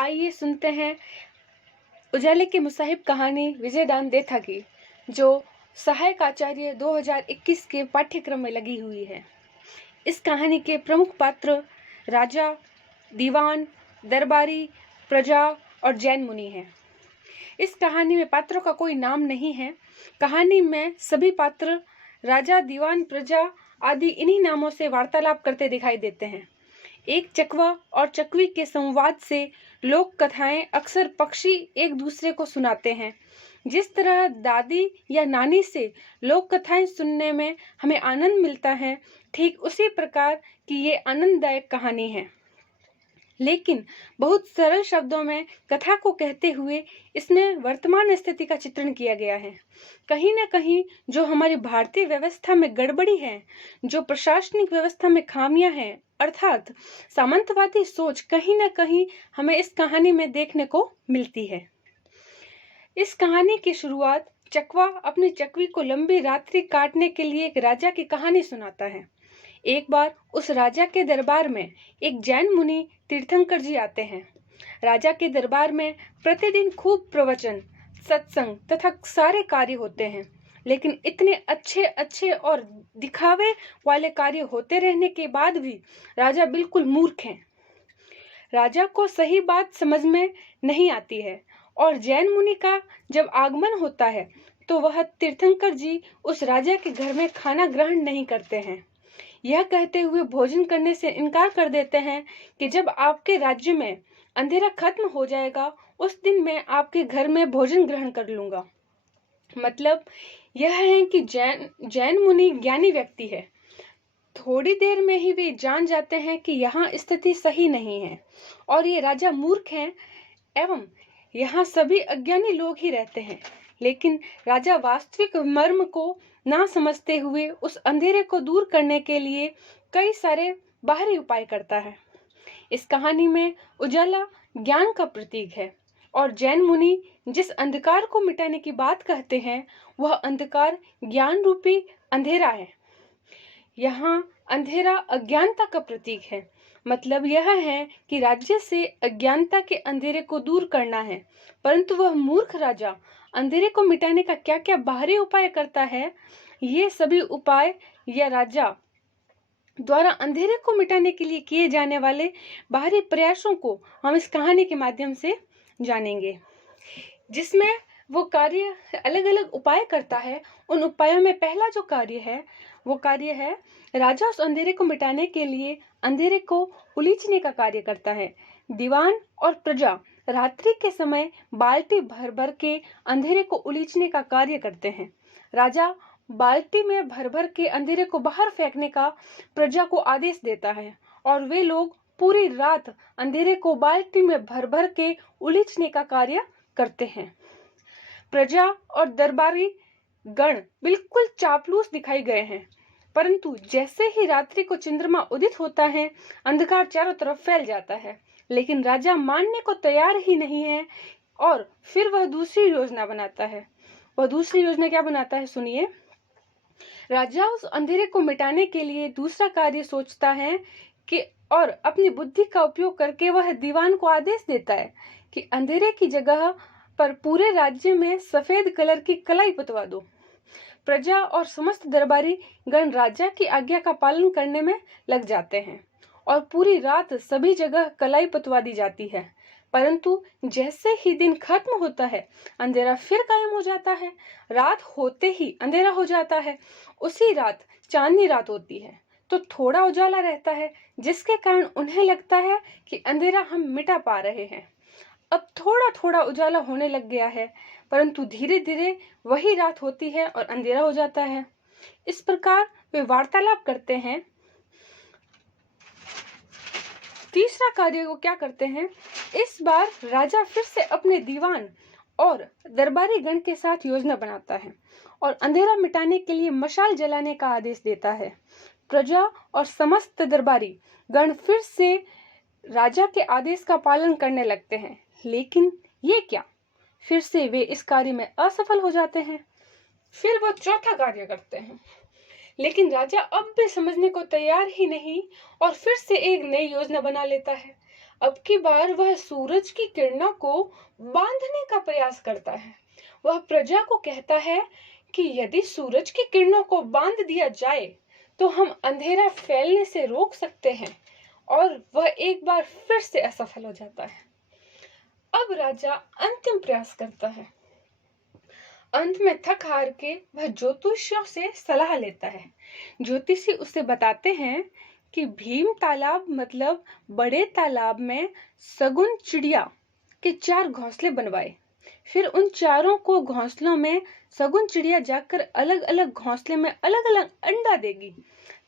आइए सुनते हैं उजाले की मुसाहिब कहानी विजयदान देथा की, जो सहायक आचार्य 2021 के पाठ्यक्रम में लगी हुई है। इस कहानी के प्रमुख पात्र राजा, दीवान, दरबारी, प्रजा और जैन मुनि हैं। इस कहानी में पात्रों का कोई नाम नहीं है। कहानी में सभी पात्र राजा, दीवान, प्रजा आदि इन्हीं नामों से वार्तालाप करते दिखाई देते हैं। एक चकवा और चकवी के संवाद से लोक कथाएं अक्सर पक्षी एक दूसरे को सुनाते हैं। जिस तरह दादी या नानी से लोक कथाएं सुनने में हमें आनंद मिलता है, ठीक उसी प्रकार की ये आनंददायक कहानी है। लेकिन बहुत सरल शब्दों में कथा को कहते हुए इसमें वर्तमान स्थिति का चित्रण किया गया है। कहीं न कहीं जो हमारी भारतीय व्यवस्था में गड़बड़ी है, जो प्रशासनिक व्यवस्था में खामियां हैं, अर्थात सामंतवादी सोच कहीं न कहीं हमें इस कहानी में देखने को मिलती है। इस कहानी की शुरुआत चकवा अपनी चकवी को लंबी रात्रि काटने के लिए एक राजा की कहानी सुनाता है। एक बार उस राजा के दरबार में एक जैन मुनि तीर्थंकर जी आते हैं। राजा के दरबार में प्रतिदिन खूब प्रवचन, सत्संग तथा सारे कार्य होते हैं, लेकिन इतने अच्छे अच्छे और दिखावे वाले कार्य होते रहने के बाद भी राजा बिल्कुल मूर्ख हैं। राजा को सही बात समझ में नहीं आती है और जैन मुनि का जब आगमन होता है तो वह तीर्थंकर जी उस राजा के घर में खाना ग्रहण नहीं करते हैं। यह कहते हुए भोजन करने से इनकार कर देते हैं कि जब आपके राज्य में अंधेरा खत्म हो जाएगा उस दिन मैं आपके घर में भोजन ग्रहण कर लूंगा। मतलब यह है कि जैन मुनि ज्ञानी व्यक्ति है। थोड़ी देर में ही वे जान जाते हैं कि यहाँ स्थिति सही नहीं है और ये राजा मूर्ख हैं एवं यहाँ सभी अज्ञानी लोग ही रहते हैं। लेकिन राजा वास्तविक मर्म को ना समझते हुए उस अंधेरे को दूर करने के लिए कई सारे बाहरी उपाय करता है। इस कहानी में उजाला ज्ञान का प्रतीक है और जैन मुनि जिस अंधकार को मिटाने की बात कहते हैं वह अंधकार ज्ञान रूपी अंधेरा है। यहाँ अंधेरा अज्ञानता का प्रतीक है। मतलब यह है कि राज्य से अज्ञानता के अंधेरे को दूर करना है, परंतु वह मूर्ख राजा अंधेरे को मिटाने का क्या क्या बाहरी उपाय करता है। ये सभी उपाय या राजा द्वारा अंधेरे को मिटाने के लिए किए जाने वाले बाहरी प्रयासों को हम इस कहानी के माध्यम से जानेंगे, जिसमें वो कार्य अलग अलग उपाय करता है। उन उपायों में पहला जो कार्य है वो कार्य है राजा उस अंधेरे को मिटाने के लिए अंधेरे को उलीचने का कार्य करता है। दीवान और प्रजा रात्रि के समय बाल्टी भर भर के अंधेरे को उलीचने का कार्य करते हैं। राजा बाल्टी में भर भर के अंधेरे को बाहर फेंकने का प्रजा को आदेश देता है और वे लोग पूरी रात अंधेरे को बाल्टी में भर भर के उलीचने का कार्य करते हैं। प्रजा और दरबारी गण बिल्कुल चापलूस दिखाई गए हैं, परंतु जैसे ही रात्रि को चंद्रमा उदित होता है अंधकार चारों तरफ फैल जाता है। लेकिन राजा मानने को तैयार ही नहीं है और फिर वह दूसरी योजना बनाता है। वह दूसरी योजना क्या बनाता है, सुनिए। राजा उस अंधेरे को मिटाने के लिए दूसरा कार्य सोचता है कि और अपनी बुद्धि का उपयोग करके वह दीवान को आदेश देता है कि अंधेरे की जगह पर पूरे राज्य में सफेद कलर की कलाई पुतवा दो। प्रजा और समस्त दरबारी गण राजा की आज्ञा का पालन करने में लग जाते हैं और पूरी रात सभी जगह कलाई पुतवा दी जाती है। परंतु जैसे ही दिन खत्म होता है अंधेरा फिर कायम हो जाता है। रात होते ही अंधेरा हो जाता है। उसी रात चांदनी रात होती है तो थोड़ा उजाला रहता है, जिसके कारण उन्हें लगता है कि अंधेरा हम मिटा पा रहे हैं। अब थोड़ा थोड़ा उजाला होने लग गया है, परंतु धीरे धीरे वही रात होती है और अंधेरा हो जाता है। इस प्रकार वे वार्तालाप करते हैं। तीसरा कार्य वो क्या करते हैं, इस बार राजा फिर से अपने दीवान और दरबारी गण के साथ योजना बनाता है और अंधेरा मिटाने के लिए मशाल जलाने का आदेश देता है। प्रजा और समस्त दरबारी गण फिर से राजा के आदेश का पालन करने लगते हैं, लेकिन ये क्या, फिर से वे इस कार्य में असफल हो जाते हैं। फिर वो चौथा कार्य करते हैं, लेकिन राजा अब भी समझने को तैयार ही नहीं और फिर से एक नई योजना बना लेता है। अब की बार वह सूरज की किरणों को बांधने का प्रयास करता है। वह प्रजा को कहता है कि यदि सूरज की किरणों को बांध दिया जाए तो हम अंधेरा फैलने से रोक सकते हैं, और वह एक बार फिर से असफल हो जाता है। अब राजा अंतिम प्रयास करता है। अंत में थक हार के वह ज्योतिषियों से सलाह लेता है। ज्योतिषी उसे बताते हैं कि भीम तालाब मतलब बड़े तालाब में सगुन चिड़िया के 4 घोंसले बनवाए। फिर उन चारों को घोंसलों में सगुन चिड़िया जाकर अलग अलग घोंसले में अलग अलग अंडा देगी,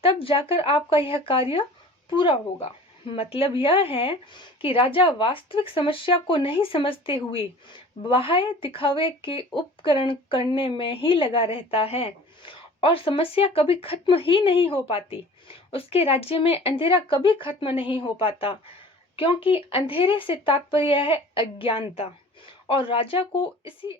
तब जाकर आपका यह कार्य पूरा होगा। मतलब यह है कि राजा वास्तविक समस्या को नहीं समझते हुए बाह्य दिखावे के उपकरण करने में ही लगा रहता है, और समस्या कभी खत्म ही नहीं हो पाती। उसके राज्य में अंधेरा कभी खत्म नहीं हो पाता, क्योंकि अंधेरे से तात्पर्य है अज्ञानता, और राजा को इसी